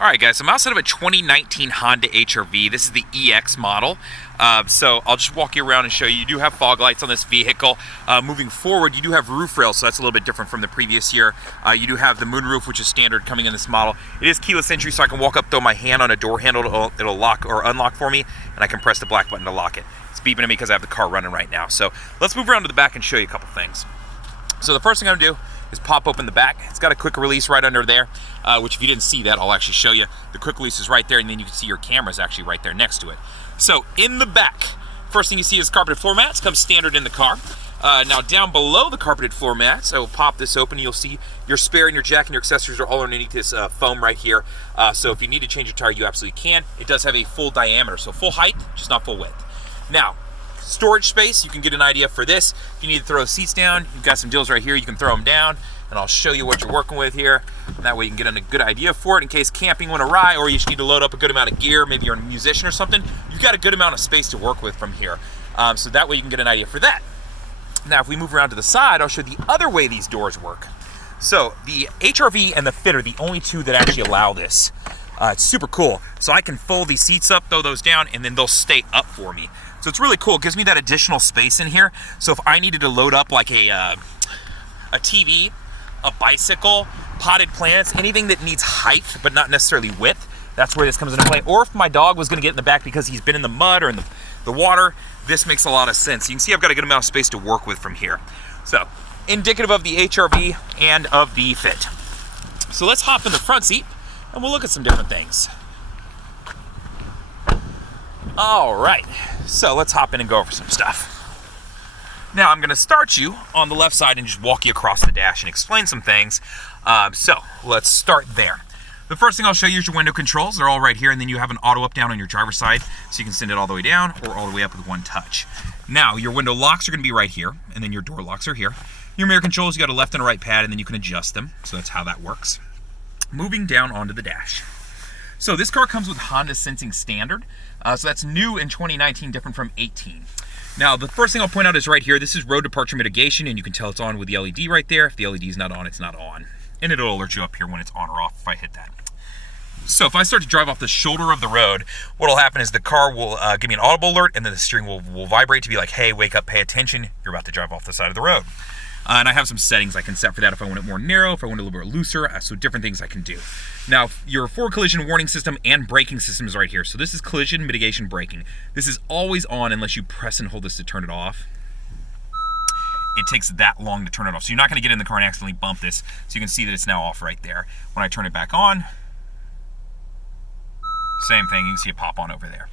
Alright guys, I'm outside of a 2019 Honda HRV. This is the EX model. So I'll just walk you around and show you. You do have fog lights on this vehicle. Moving forward, you do have roof rails, so that's a little bit different from the previous year. You do have the moonroof, which is standard coming in this model. It is keyless entry, so I can walk up, throw my hand on a door handle, it'll lock or unlock for me, and I can press the black button to lock it. It's beeping at me because I have the car running right now. So let's move around to the back and show you a couple things. So the first thing I'm gonna do is pop open the back. It's got a quick release right under there, which if you didn't see that, I'll actually show you. The quick release is right there, and then you can see your camera's actually right there next to it. So in the back, first thing you see is carpeted floor mats, comes standard in the car. Now down below the carpeted floor mats, I will pop this open, you'll see your spare and your jack and your accessories are all underneath this foam right here. So if you need to change your tire, you absolutely can. It does have a full diameter, so full height, just not full width. Now, storage space, you can get an idea for this. If you need to throw the seats down, you've got some deals right here, you can throw them down, and I'll show you what you're working with here. And that way you can get a good idea for it in case camping went awry, or you just need to load up a good amount of gear, maybe you're a musician or something, you've got a good amount of space to work with from here. So that way you can get an idea for that. Now if we move around to the side, I'll show you the other way these doors work. So the HRV and the Fit are the only two that actually allow this. It's super cool. So I can fold these seats up, throw those down, and then they'll stay up for me. So it's really cool. It gives me that additional space in here. So if I needed to load up like a TV, a bicycle, potted plants, anything that needs height but not necessarily width, that's where this comes into play. Or if my dog was gonna get in the back because he's been in the mud or in the water, this makes a lot of sense. You can see I've got a good amount of space to work with from here. So indicative of the HRV and of the Fit. So let's hop in the front seat and we'll look at some different things. All right, so let's hop in and go over some stuff. Now I'm gonna start you on the left side and just walk you across the dash and explain some things. So let's start there. The first thing I'll show you is your window controls. They're all right here, and then you have an auto up down on your driver's side, so you can send it all the way down or all the way up with one touch. Now your window locks are gonna be right here, and then your door locks are here. Your mirror controls, you got a left and a right pad, and then you can adjust them, so that's how that works. Moving down onto the dash. So this car comes with Honda Sensing Standard. So that's new in 2019, different from 18. Now, the first thing I'll point out is right here, this is road departure mitigation, and you can tell it's on with the LED right there. If the LED is not on, it's not on. And it'll alert you up here when it's on or off if I hit that. So if I start to drive off the shoulder of the road, what'll happen is the car will give me an audible alert, and then the steering will vibrate to be like, hey, wake up, pay attention, you're about to drive off the side of the road. And I have some settings I can set for that if I want it more narrow, if I want it a little bit looser, so different things I can do. Now, your forward collision warning system and braking system is right here. So this is collision mitigation braking. This is always on unless you press and hold this to turn it off. It takes that long to turn it off. So you're not gonna get in the car and accidentally bump this. So you can see that it's now off right there. When I turn it back on, same thing, you can see it pop on over there.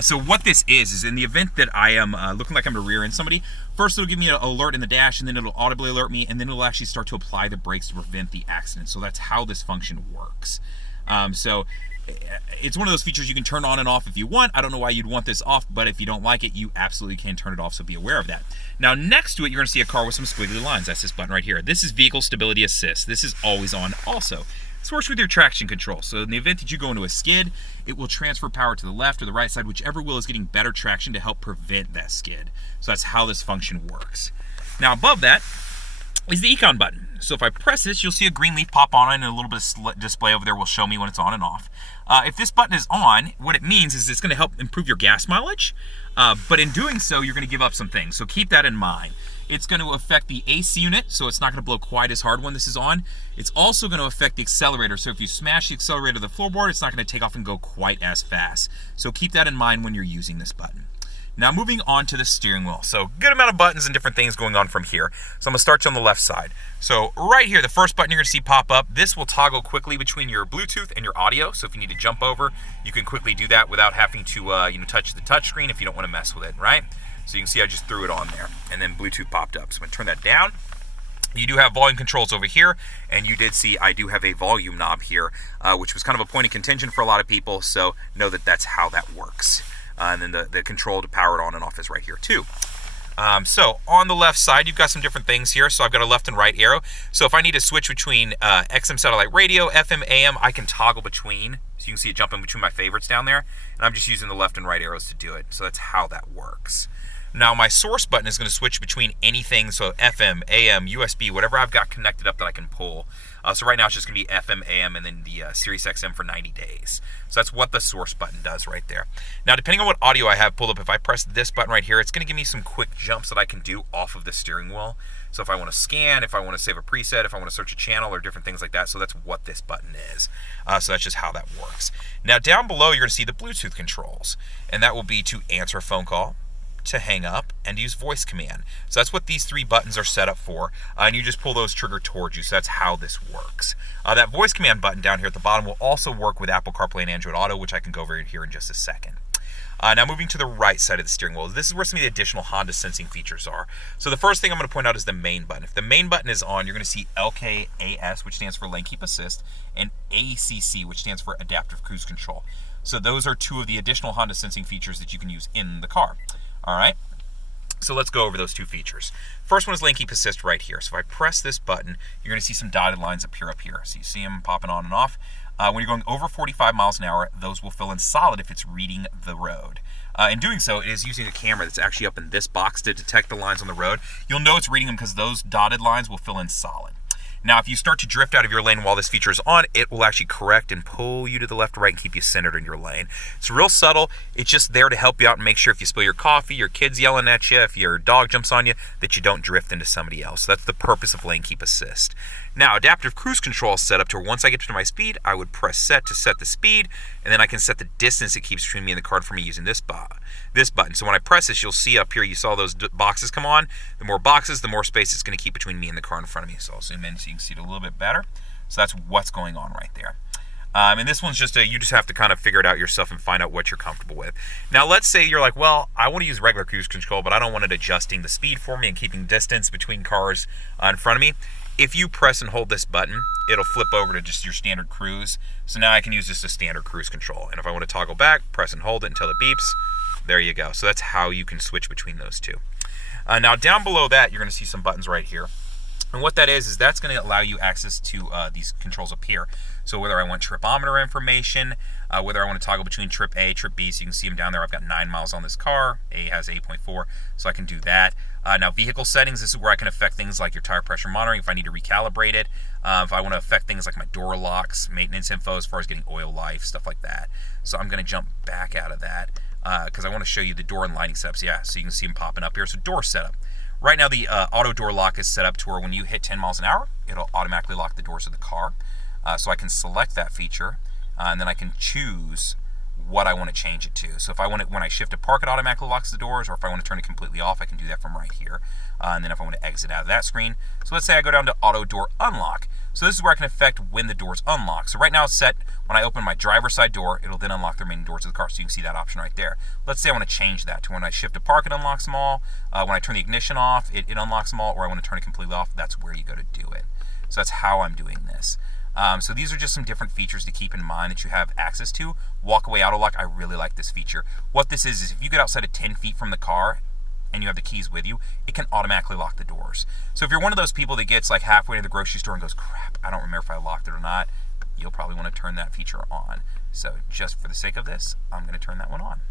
So what this is in the event that I am looking like I'm gonna rear end somebody, first it'll give me an alert in the dash, and then it'll audibly alert me, and then it'll actually start to apply the brakes to prevent the accident. So that's how this function works. So it's one of those features you can turn on and off if you want. I don't know why you'd want this off, but if you don't like it, you absolutely can turn it off, so be aware of that. Now next to it, you're gonna see a car with some squiggly lines. That's this button right here. This is Vehicle Stability Assist. This is always on also. This works with your traction control. So in the event that you go into a skid, it will transfer power to the left or the right side, whichever wheel is getting better traction to help prevent that skid. So that's how this function works. Now above that is the Econ button. So if I press this, you'll see a green leaf pop on, and a little bit of display over there will show me when it's on and off. If this button is on, what it means is it's gonna help improve your gas mileage, but in doing so, you're gonna give up some things. So keep that in mind. It's going to affect the AC unit, so it's not going to blow quite as hard when this is on. It's also going to affect the accelerator, so if you smash the accelerator to the floorboard, it's not going to take off and go quite as fast. So keep that in mind when you're using this button. Now moving on to the steering wheel. So good amount of buttons and different things going on from here. So I'm going to start you on the left side. So right here, the first button you're going to see pop up, this will toggle quickly between your Bluetooth and your audio. So if you need to jump over, you can quickly do that without having to touch the touch screen if you don't want to mess with it, right? So you can see I just threw it on there, and then Bluetooth popped up. So I'm gonna turn that down. You do have volume controls over here, and you did see I do have a volume knob here, which was kind of a point of contention for a lot of people, so know that that's how that works. And then the control to power it on and off is right here too. So on the left side, you've got some different things here. So I've got a left and right arrow. So if I need to switch between XM satellite radio, FM, AM, I can toggle between. So you can see it jumping between my favorites down there. And I'm just using the left and right arrows to do it. So that's how that works. Now my source button is going to switch between anything, so FM, AM, USB, whatever I've got connected up that I can pull. So right now it's just going to be FM, AM, and then the Sirius XM for 90 days. So that's what the source button does right there. Now, depending on what audio I have pulled up, if I press this button right here, it's going to give me some quick jumps that I can do off of the steering wheel. So if I want to scan, if I want to save a preset, if I want to search a channel or different things like that, so that's what this button is. So that's just how that works. Now down below, you're going to see the Bluetooth controls, and that will be to answer a phone call, to hang up, and use voice command. So that's what these 3 buttons are set up for, and you just pull those trigger towards you. So that's how this works. That voice command button down here at the bottom will also work with Apple CarPlay and Android Auto, which I can go over here in just a second. Now moving to the right side of the steering wheel, this is where some of the additional Honda sensing features are. So the first thing I'm going to point out is the main button. If the main button is on, you're going to see LKAS, which stands for Lane Keep Assist, and ACC, which stands for Adaptive Cruise Control. So those are 2 of the additional Honda sensing features that you can use in the car. All right, so let's go over those 2 features. First one is Lane Keep Assist right here. So if I press this button, you're going to see some dotted lines appear up here. So you see them popping on and off. When you're going over 45 miles an hour, those will fill in solid if it's reading the road. In doing so, it is using a camera that's actually up in this box to detect the lines on the road. You'll know it's reading them because those dotted lines will fill in solid. Now, if you start to drift out of your lane while this feature is on, it will actually correct and pull you to the left or right and keep you centered in your lane. It's real subtle. It's just there to help you out and make sure if you spill your coffee, your kid's yelling at you, if your dog jumps on you, that you don't drift into somebody else. That's the purpose of Lane Keep Assist. Now, Adaptive Cruise Control is set up to where once I get to my speed, I would press set to set the speed, and then I can set the distance it keeps between me and the car for me using this button. So when I press this, you'll see up here, you saw those boxes come on. The more boxes, the more space it's going to keep between me and the car in front of me. So I'll zoom in so you can see it a little bit better. So that's what's going on right there. And this one's just you just have to kind of figure it out yourself and find out what you're comfortable with. Now, let's say you're like, well, I want to use regular cruise control, but I don't want it adjusting the speed for me and keeping distance between cars in front of me. If you press and hold this button, it'll flip over to just your standard cruise. So now I can use just a standard cruise control. And if I want to toggle back, press and hold it until it beeps. There you go. So that's how you can switch between those 2. Now down below that, you're going to see some buttons right here. And what that is that's going to allow you access to these controls up here. So whether I want tripometer information, whether I want to toggle between trip A, trip B, so you can see them down there. I've got 9 miles on this car. A has 8.4, so I can do that. Now vehicle settings, this is where I can affect things like your tire pressure monitoring if I need to recalibrate it. If I want to affect things like my door locks, maintenance info as far as getting oil life, stuff like that. So I'm going to jump back out of that because I want to show you the door and lighting setups. Yeah, so you can see them popping up here. So door setup. Right now the auto door lock is set up to where when you hit 10 miles an hour, it'll automatically lock the doors of the car. So I can select that feature and then I can choose what I want to change it to. So if I want it, when I shift to park, it automatically locks the doors, or if I want to turn it completely off, I can do that from right here. And then if I want to exit out of that screen, so let's say I go down to auto door unlock. So this is where I can affect when the doors unlock. So right now it's set when I open my driver's side door, it'll then unlock the remaining doors of the car. So you can see that option right there. Let's say I want to change that to when I shift to park, it unlocks them all. When I turn the ignition off, it unlocks them all, or I want to turn it completely off, that's where you go to do it. So that's how I'm doing this. So these are just some different features to keep in mind that you have access to. Walkaway auto lock, I really like this feature. What this is if you get outside of 10 feet from the car and you have the keys with you, it can automatically lock the doors. So if you're one of those people that gets like halfway to the grocery store and goes, crap, I don't remember if I locked it or not, you'll probably want to turn that feature on. So just for the sake of this, I'm going to turn that one on.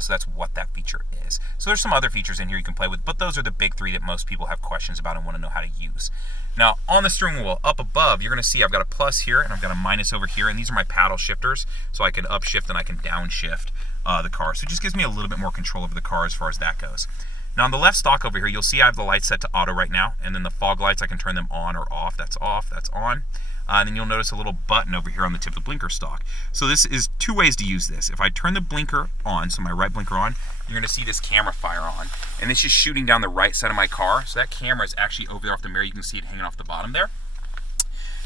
So that's what that feature is. So there's some other features in here you can play with, but those are the big 3 that most people have questions about and want to know how to use. Now, on the steering wheel, up above, you're going to see I've got a plus here and I've got a minus over here, and these are my paddle shifters, so I can upshift and I can downshift the car. So it just gives me a little bit more control over the car as far as that goes. Now, on the left stalk over here, you'll see I have the lights set to auto right now, and then the fog lights, I can turn them on or off. That's off, that's on. And then you'll notice a little button over here on the tip of the blinker stalk. So this is 2 ways to use this. If I turn the blinker on, so my right blinker on, you're going to see this camera fire on. And this is shooting down the right side of my car. So that camera is actually over there off the mirror. You can see it hanging off the bottom there.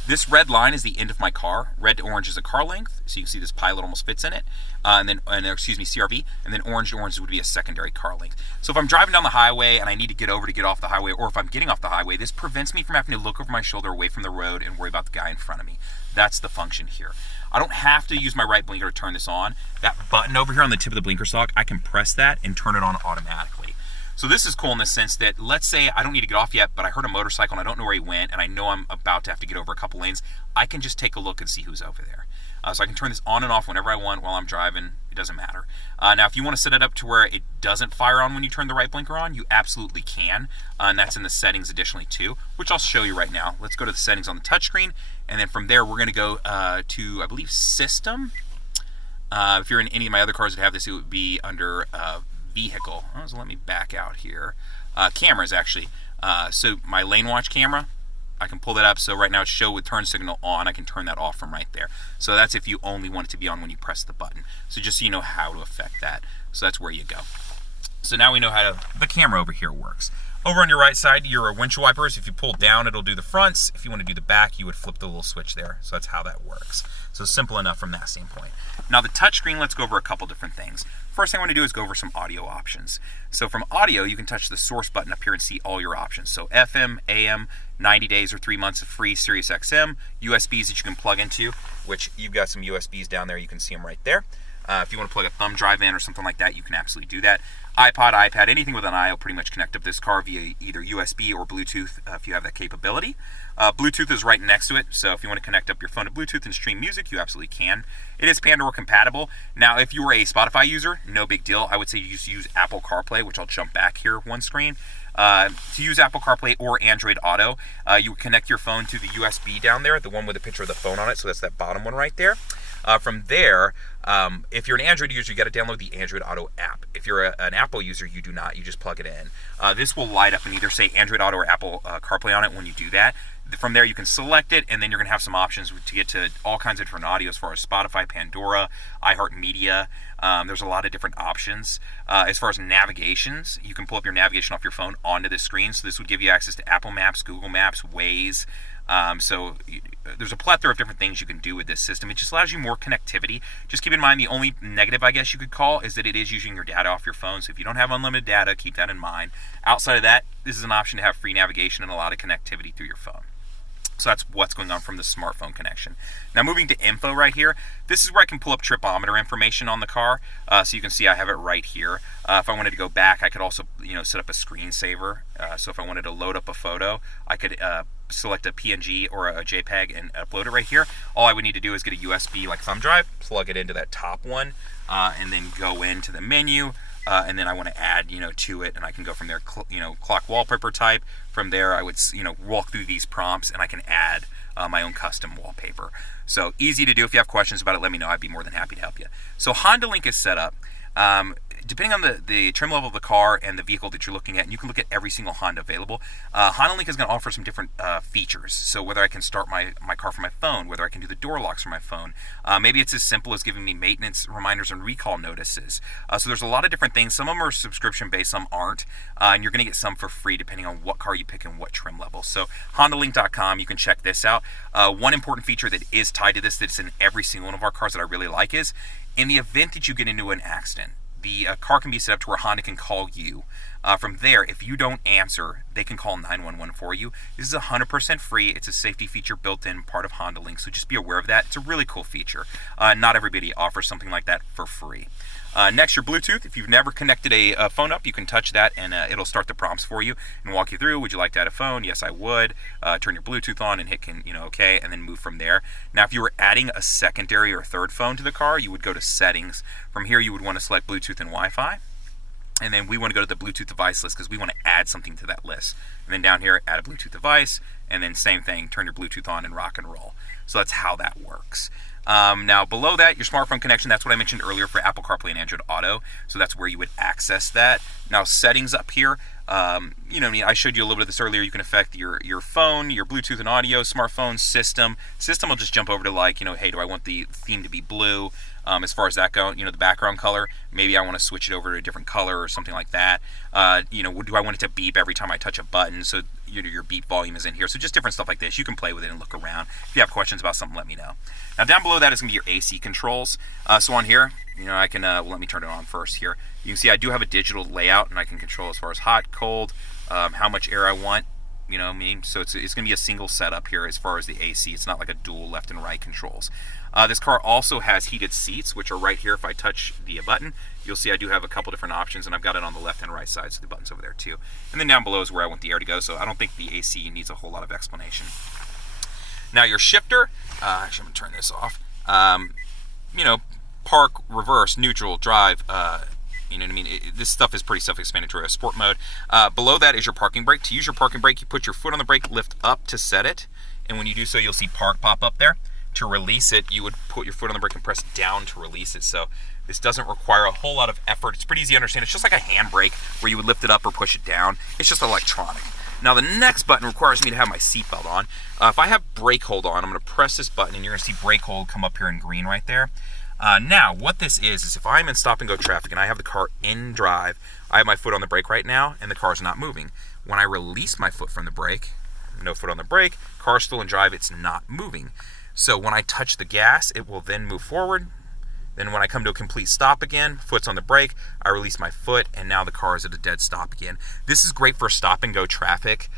This red line is the end of my car. Red to orange is a car length, so you can see this pilot almost fits in it. CRV, and then orange to orange would be a secondary car length. So if I'm driving down the highway and I need to get over to get off the highway, or if I'm getting off the highway, this prevents me from having to look over my shoulder away from the road and worry about the guy in front of me. That's the function here. I don't have to use my right blinker to turn this on. That button over here on the tip of the blinker stalk, I can press that and turn it on automatically. So this is cool in the sense that, let's say I don't need to get off yet, but I heard a motorcycle and I don't know where he went, and I know I'm about to have to get over a couple lanes. I can just take a look and see who's over there. So I can turn this on and off whenever I want while I'm driving. It doesn't matter. Now, if you want to set it up to where it doesn't fire on when you turn the right blinker on, you absolutely can. And that's in the settings additionally too, which I'll show you right now. Let's go to the settings on the touchscreen. And then from there, we're going to go to, I believe, System. If you're in any of my other cars that have this, it would be under Vehicle. Oh, so let me back out here. Cameras, actually. So my lane watch camera, I can pull that up. So right now it's show with turn signal on. I can turn that off from right there. So that's if you only want it to be on when you press the button. So just so you know how to affect that. So that's where you go. So now we know how the camera over here works. Over on your right side, your windshield wipers. If you pull down, it'll do the fronts. If you want to do the back, you would flip the little switch there. So that's how that works. So simple enough from that standpoint. Now the touchscreen, let's go over a couple different things. First thing I want to do is go over some audio options. So from audio, you can touch the source button up here and see all your options. So FM, AM, 90 days or 3 months of free Sirius XM, USBs that you can plug into, which you've got some USBs down there. You can see them right there. If you want to plug a thumb drive in or something like that, you can absolutely do that. iPod, iPad, anything with an I will pretty much connect up this car via either USB or Bluetooth if you have that capability. Bluetooth is right next to it, so if you want to connect up your phone to Bluetooth and stream music, you absolutely can. It is Pandora compatible. Now, if you were a Spotify user, no big deal. I would say you just use Apple CarPlay, which I'll jump back here one screen. To use Apple CarPlay or Android Auto, you would connect your phone to the USB down there, the one with a picture of the phone on it, so that's that bottom one right there. From there, if you're an Android user, you got to download the Android Auto app. If you're an Apple user, you do not. You just plug it in. This will light up and either say Android Auto or Apple CarPlay on it when you do that. From there, you can select it, and then you're going to have some options to get to all kinds of different audio as far as Spotify, Pandora, iHeartMedia. There's a lot of different options. As far as navigations, you can pull up your navigation off your phone onto the screen. So this would give you access to Apple Maps, Google Maps, Waze. So there's a plethora of different things you can do with this system. It just allows you more connectivity. Just keep in mind the only negative, I guess you could call, is that it is using your data off your phone. So if you don't have unlimited data, keep that in mind. Outside of that, this is an option to have free navigation and a lot of connectivity through your phone. So that's what's going on from the smartphone connection. Now moving to info right here, this is where I can pull up tripometer information on the car. So you can see I have it right here. If I wanted to go back, I could also set up a screensaver. So if I wanted to load up a photo, I could select a PNG or a JPEG and upload it right here. All I would need to do is get a USB like thumb drive, plug it into that top one, and then go into the menu. And then I want to add, to it, and I can go from there, clock wallpaper type. From there, I would, walk through these prompts, and I can add my own custom wallpaper. So easy to do. If you have questions about it, let me know. I'd be more than happy to help you. So Honda Link is set up. Depending on the trim level of the car and the vehicle that you're looking at, and you can look at every single Honda available, Honda Link is going to offer some different features. So whether I can start my car from my phone, whether I can do the door locks from my phone, maybe it's as simple as giving me maintenance reminders and recall notices. So there's a lot of different things. Some of them are subscription-based, some aren't, and you're going to get some for free depending on what car you pick and what trim level. So HondaLink.com, you can check this out. One important feature that is tied to this that's in every single one of our cars that I really like is, in the event that you get into an accident, the car can be set up to where Honda can call you. From there, if you don't answer, they can call 911 for you. This is 100% free. It's a safety feature built in, part of Honda Link, so just be aware of that. It's a really cool feature. Not everybody offers something like that for free. Next, your Bluetooth. If you've never connected a phone up, you can touch that and it'll start the prompts for you and walk you through. Would you like to add a phone? Yes, I would. Turn your Bluetooth on and hit OK, and then move from there. Now, if you were adding a secondary or third phone to the car, you would go to Settings. From here, you would want to select Bluetooth and Wi-Fi. And then we want to go to the Bluetooth device list because we want to add something to that list. And then down here, add a Bluetooth device. And then same thing, turn your Bluetooth on and rock and roll. So that's how that works. Now below that, your smartphone connection, that's what I mentioned earlier for Apple CarPlay and Android Auto. So that's where you would access that. Now settings up here, I showed you a little bit of this earlier. You can affect your phone, your Bluetooth and audio, smartphone, system. System will just jump over to hey, do I want the theme to be blue? As far as that goes, the background color, maybe I want to switch it over to a different color or something like that. Do I want it to beep every time I touch a button? So your beep volume is in here. So just different stuff like this. You can play with it and look around. If you have questions about something, let me know. Now down below that is going to be your AC controls. So on here, I can, let me turn it on first here. You can see I do have a digital layout and I can control as far as hot, cold, how much air I want. you know what I mean? So it's going to be a single setup here as far as the AC. It's not like a dual left and right controls. This car also has heated seats, which are right here. If I touch the button, you'll see I do have a couple different options, and I've got it on the left and right side, so the button's over there too. And then down below is where I want the air to go, so I don't think the AC needs a whole lot of explanation. Now your shifter, actually I'm going to turn this off. You know, park, reverse, neutral, drive, you know what I mean? This stuff is pretty self-explanatory. Sport mode. Below that is your parking brake. To use your parking brake, you put your foot on the brake, lift up to set it, and when you do so, you'll see park pop up there. To release it, you would put your foot on the brake and press down to release it. So this doesn't require a whole lot of effort. It's pretty easy to understand. It's just like a handbrake where you would lift it up or push it down. It's just electronic. Now the next button requires me to have my seatbelt on. If I have brake hold on, I'm going to press this button, and you're going to see brake hold come up here in green right there. Now, what this is if I'm in stop and go traffic and I have the car in drive, I have my foot on the brake right now, and the car's not moving. When I release my foot from the brake, no foot on the brake, car's still in drive, it's not moving. So when I touch the gas, it will then move forward. Then when I come to a complete stop again, foot's on the brake, I release my foot, and now the car is at a dead stop again. This is great for stop and go traffic.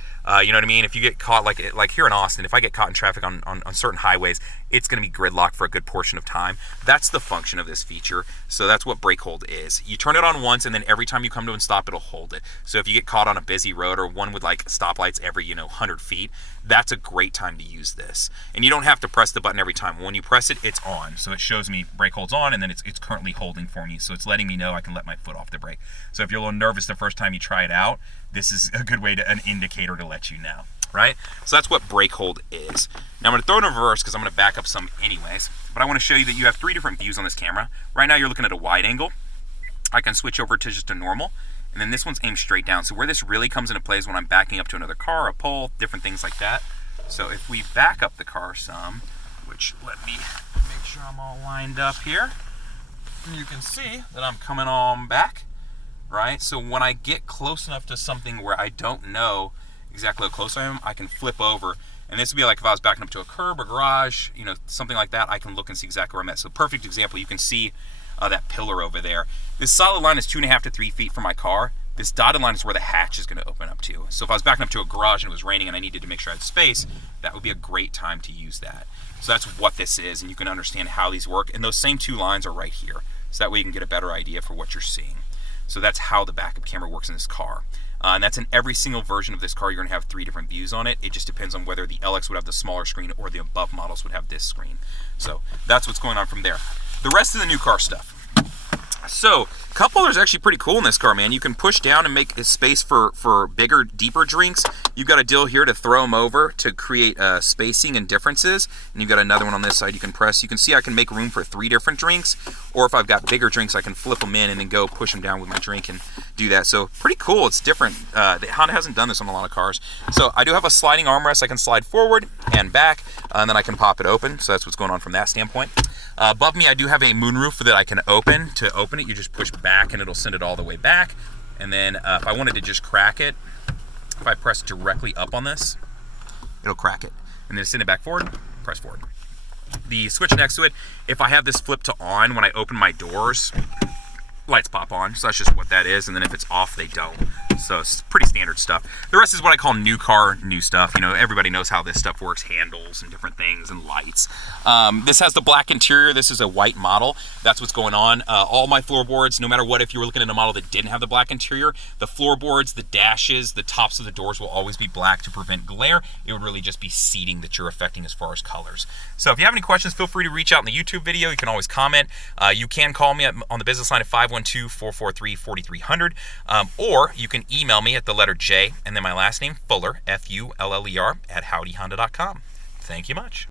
You know what I mean? If you get caught, like here in Austin, if I get caught in traffic on certain highways, it's going to be gridlocked for a good portion of time. That's the function of this feature. So that's what brake hold is. You turn it on once, and then every time you come to and stop, it'll hold it. So if you get caught on a busy road or one with like stoplights every 100 feet, that's a great time to use this. And you don't have to press the button every time. When you press it, it's on. So it shows me brake hold's on, and then it's currently holding for me. So it's letting me know I can let my foot off the brake. So if you're a little nervous the first time you try it out, this is a good way an indicator to let you know, right? So that's what brake hold is. Now I'm going to throw it in reverse because I'm going to back up some anyways, but I want to show you that you have 3 different views on this camera. Right now you're looking at a wide angle. I can switch over to just a normal, and then this one's aimed straight down. So where this really comes into play is when I'm backing up to another car, a pole, different things like that. So if we back up the car some, which let me make sure I'm all lined up here, you can see that I'm coming on back. Right? So when I get close enough to something where I don't know exactly how close I am, I can flip over. And this would be like if I was backing up to a curb or garage, something like that, I can look and see exactly where I'm at. So perfect example, you can see that pillar over there. This solid line is 2.5 to 3 feet from my car. This dotted line is where the hatch is going to open up to. So if I was backing up to a garage and it was raining and I needed to make sure I had space, that would be a great time to use that. So that's what this is, and you can understand how these work. And those same 2 lines are right here. So that way you can get a better idea for what you're seeing. So that's how the backup camera works in this car. And that's in every single version of this car. You're going to have 3 different views on it. It just depends on whether the LX would have the smaller screen or the above models would have this screen. So that's what's going on from there. The rest of the new car stuff. So cup holder's actually pretty cool in this car, man. You can push down and make space for bigger, deeper drinks. You've got a deal here to throw them over to create spacing and differences. And you've got another one on this side you can press. You can see I can make room for 3 different drinks. Or if I've got bigger drinks, I can flip them in and then go push them down with my drink and do that. So pretty cool. It's different. Honda hasn't done this on a lot of cars. So I do have a sliding armrest. I can slide forward and back, and then I can pop it open. So that's what's going on from that standpoint. Above me, I do have a moonroof that I can open. To open it, you just push back and it'll send it all the way back. And then if I wanted to just crack it, if I press directly up on this, it'll crack it. And then send it back forward, press forward. The switch next to it, if I have this flip to on, when I open my doors, lights pop on. So that's just what that is. And then if it's off, they don't. So it's pretty standard stuff. The rest is what I call new car, new stuff. Everybody knows how this stuff works, handles and different things and lights. This has the black interior. This is a white model. That's what's going on. All my floorboards, no matter what, if you were looking at a model that didn't have the black interior, the floorboards, the dashes, the tops of the doors will always be black to prevent glare. It would really just be seating that you're affecting as far as colors. So if you have any questions, feel free to reach out in the YouTube video. You can always comment. You can call me on the business line at 512-443-4300, or you can email me at the letter J and then my last name, Fuller, Fuller, @howdyhonda.com. Thank you much.